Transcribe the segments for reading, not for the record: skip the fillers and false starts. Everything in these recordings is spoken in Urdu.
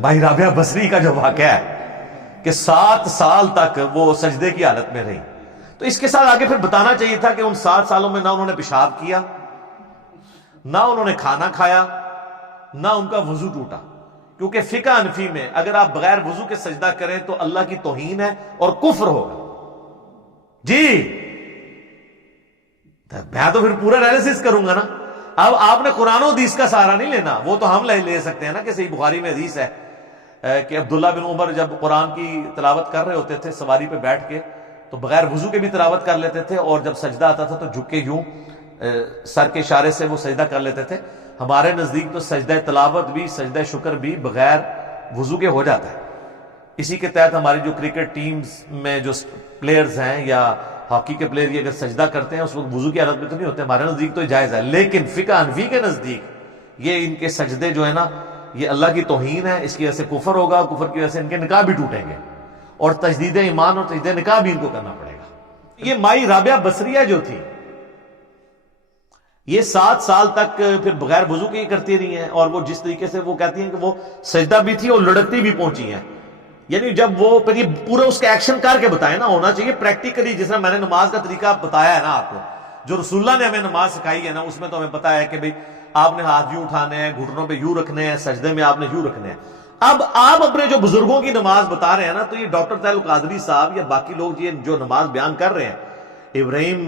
مائی رابعہ بصری کا جو واقعہ ہے کہ 7 سال تک وہ سجدے کی حالت میں رہی. تو اس کے ساتھ آگے پھر بتانا چاہیے تھا کہ ان 7 سالوں میں نہ انہوں نے پیشاب کیا، نہ انہوں نے کھانا کھایا، نہ ان کا وضو ٹوٹا. کیونکہ فقہ حنفی میں اگر آپ بغیر وضو کے سجدہ کریں تو اللہ کی توہین ہے اور کفر ہوگا. جی میں تو پھر پورا انالیسس کروں گا نا. اب آپ نے قرآن و حدیث کا سہارا نہیں لینا، وہ تو ہم لے سکتے ہیں نا کہ صحیح بخاری میں حدیث ہے کہ عبداللہ بن عمر جب قرآن کی تلاوت کر رہے ہوتے تھے سواری پہ بیٹھ کے تو بغیر وضو کے بھی تلاوت کر لیتے تھے، اور جب سجدہ آتا تھا تو جھک کے یوں سر کے اشارے سے وہ سجدہ کر لیتے تھے. ہمارے نزدیک تو سجدہ تلاوت بھی سجدہ شکر بھی بغیر وضو کے ہو جاتا ہے. اسی کے تحت ہماری جو کرکٹ ٹیمز میں جو پلیئرز ہیں یا ہاکی کے پلیئر یہ اگر سجدہ کرتے ہیں اس وقت وضو کی حالت میں تو نہیں ہوتے. ہمارے نزدیک تو جائز ہے، لیکن فقہ حنفی کے نزدیک یہ ان کے سجدے جو ہے نا یہ اللہ کی توہین ہے، اس کی وجہ سے کفر ہوگا، کفر کی وجہ سے ان کے نکاح بھی ٹوٹیں گے اور تجدید ایمان اور تجدید نکاح بھی ان کو کرنا پڑے گا. یہ مائی رابعہ بصریہ جو تھی یہ 7 سال تک پھر بغیر وضو کے ہی کرتی رہی ہیں، اور وہ جس طریقے سے وہ کہتی ہیں کہ وہ سجدہ بھی تھی اور لڑکتی بھی پہنچی ہیں. یعنی جب وہ پھر یہ پورا اس کا ایکشن کر کے بتائے نا، ہونا چاہیے پریکٹیکلی. جس طرح میں نے نماز کا طریقہ بتایا ہے نا آپ کو، جو رسول اللہ نے ہمیں نماز سکھائی ہے نا، اس میں تو ہمیں پتا ہے کہ بھئی آپ نے ہاتھ یوں اٹھانے ہیں، گھٹنوں پہ یوں رکھنے ہیں، سجدے میں آپ نے یوں رکھنے ہیں. اب آپ اپنے جو بزرگوں کی نماز بتا رہے ہیں نا، تو یہ ڈاکٹر طاہر القادری صاحب یا باقی لوگ یہ جو نماز بیان کر رہے ہیں ابراہیم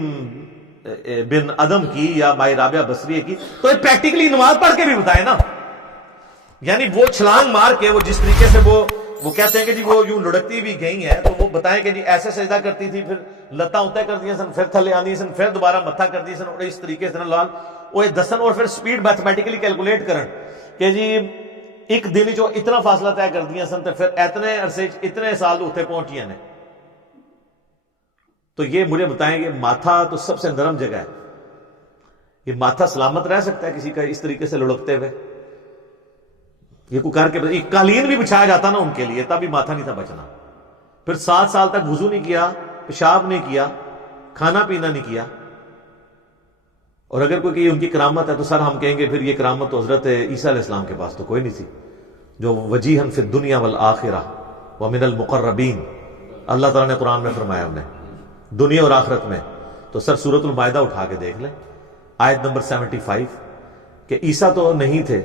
بن ادم کی یا مائی رابعہ بصریہ کی، تو یہ پریکٹیکلی نماز پڑھ کے بھی بتائے نا. یعنی وہ چھلانگ مار کے وہ جس طریقے سے وہ کہتے ہیں کہ جی وہ یوں لڑکتی بھی گئی ہیں، تو وہ بتائیں کہ جی ایسے سجدہ کرتی تھی، پھر لتاں اتنے کر دیا سن، پھر تھلے آندی سن، پھر دوبارہ متھا کر دی سن، اور اس طریقے سے لال وہ دسن، اور پھر سپیڈ میتھمیٹیکلی کیلکولیٹ کرن کہ جی ایک دن جو اتنا فاصلہ طے کر دیا سن، تو پھر اتنے عرصے اتنے سال اتنے پہنچیاں نے. تو یہ مجھے بتائیں کہ ماتھا تو سب سے نرم جگہ ہے، یہ ماتھا سلامت رہ سکتا ہے کسی کا اس طریقے سے لڑکتے ہوئے؟ یہ کو کر کے ایک قالین بھی بچھایا جاتا نا ان کے لیے، تب بھی ماتھا نہیں تھا بچنا. پھر 7 سال تک وضو نہیں کیا، پیشاب نہیں کیا، کھانا پینا نہیں کیا. اور اگر کوئی ان کی کرامت ہے تو سر ہم کہیں گے پھر یہ کرامت تو حضرت عیسیٰ علیہ السلام کے پاس تو کوئی نہیں تھی، جو وجیہن فی الدنیا والآخرہ ومن المقربین. اللہ تعالیٰ نے قرآن میں فرمایا انہیں دنیا اور آخرت میں. تو سر سورۃ المائدہ اٹھا کے دیکھ لیں آیت نمبر 75 کہ عیسیٰ تو نہیں تھے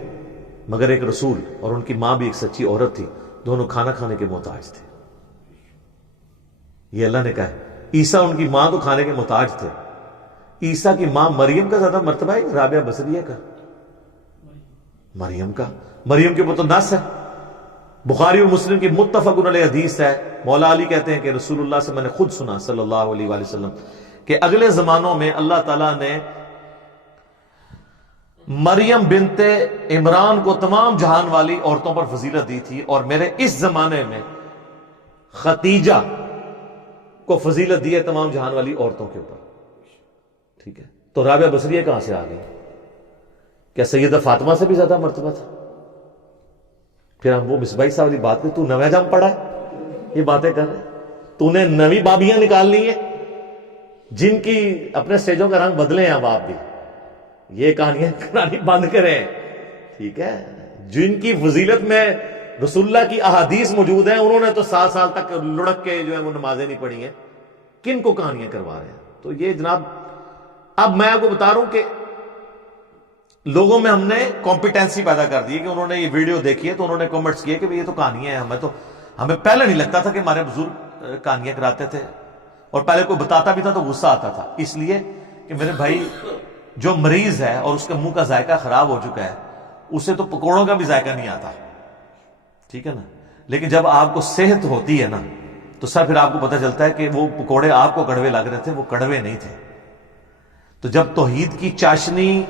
مگر ایک رسول، اور ان کی ماں بھی ایک سچی عورت تھی، دونوں کھانا کھانے کے محتاج تھے. یہ اللہ نے کہا ہے. عیسیٰ ان کی ماں تو کھانے کے محتاج تھے. عیسیٰ کی ماں مریم کا زیادہ مرتبہ ہے رابعہ بصریہ کا؟ مریم کے اوپر تو نص ہے، بخاری اور مسلم کی متفق علیہ حدیث ہے. مولا علی کہتے ہیں کہ رسول اللہ سے میں نے خود سنا صلی اللہ علیہ وآلہ وسلم کہ اگلے زمانوں میں اللہ تعالیٰ نے مریم بنت عمران کو تمام جہان والی عورتوں پر فضیلت دی تھی، اور میرے اس زمانے میں خدیجہ کو فضیلت دی ہے تمام جہان والی عورتوں کے اوپر. ٹھیک ہے، تو رابعہ بصریہ کہاں سے آ گئی؟ کیا سیدہ فاطمہ سے بھی زیادہ مرتبہ تھا؟ پھر ہم وہ مصباحی صاحب والی بات کی، تو نویں جام پڑھا ہے یہ باتیں کر رہے، تو نے نوی بابیاں نکالنی ہیں جن کی اپنے سٹیجوں کا رنگ بدلے ہیں. اب آپ بھی یہ کہانیاں کہانی بند کریں. ٹھیک ہے، جن کی فضیلت میں رسول اللہ کی احادیث موجود ہیں، انہوں نے تو 7 سال تک لڑک کے جو ہے وہ نمازیں نہیں پڑھی ہیں. کن کو کہانیاں کروا رہے ہیں؟ تو یہ جناب اب میں آپ کو بتا رہا ہوں کہ لوگوں میں ہم نے کمپیٹنسی پیدا کر دی ہے کہ انہوں نے یہ ویڈیو دیکھی ہے تو انہوں نے کمنٹس کیے کہ یہ تو کہانیاں ہیں. ہمیں پہلے نہیں لگتا تھا کہ ہمارے بزرگ کہانیاں کراتے تھے، اور پہلے کوئی بتاتا بھی تھا تو غصہ آتا تھا، اس لیے کہ میرے بھائی جو مریض ہے اور اس کے منہ کا ذائقہ خراب ہو چکا ہے اسے تو پکوڑوں کا بھی ذائقہ نہیں آتا. ٹھیک ہے نا، لیکن جب آپ کو صحت ہوتی ہے نا تو سر پھر آپ کو پتہ چلتا ہے کہ وہ پکوڑے آپ کو کڑوے لگ رہے تھے، وہ کڑوے نہیں تھے. تو جب توحید کی چاشنی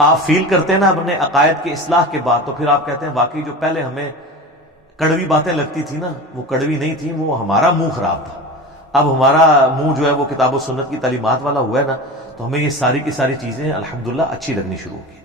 آپ فیل کرتے ہیں نا اپنے عقائد کی اصلاح کے بعد، تو پھر آپ کہتے ہیں واقعی جو پہلے ہمیں کڑوی باتیں لگتی تھی نا وہ کڑوی نہیں تھی، وہ ہمارا منہ خراب تھا. اب ہمارا منہ جو ہے وہ کتاب و سنت کی تعلیمات والا ہوا ہے نا، تو ہمیں یہ ساری کی ساری چیزیں الحمدللہ اچھی لگنی شروع کی.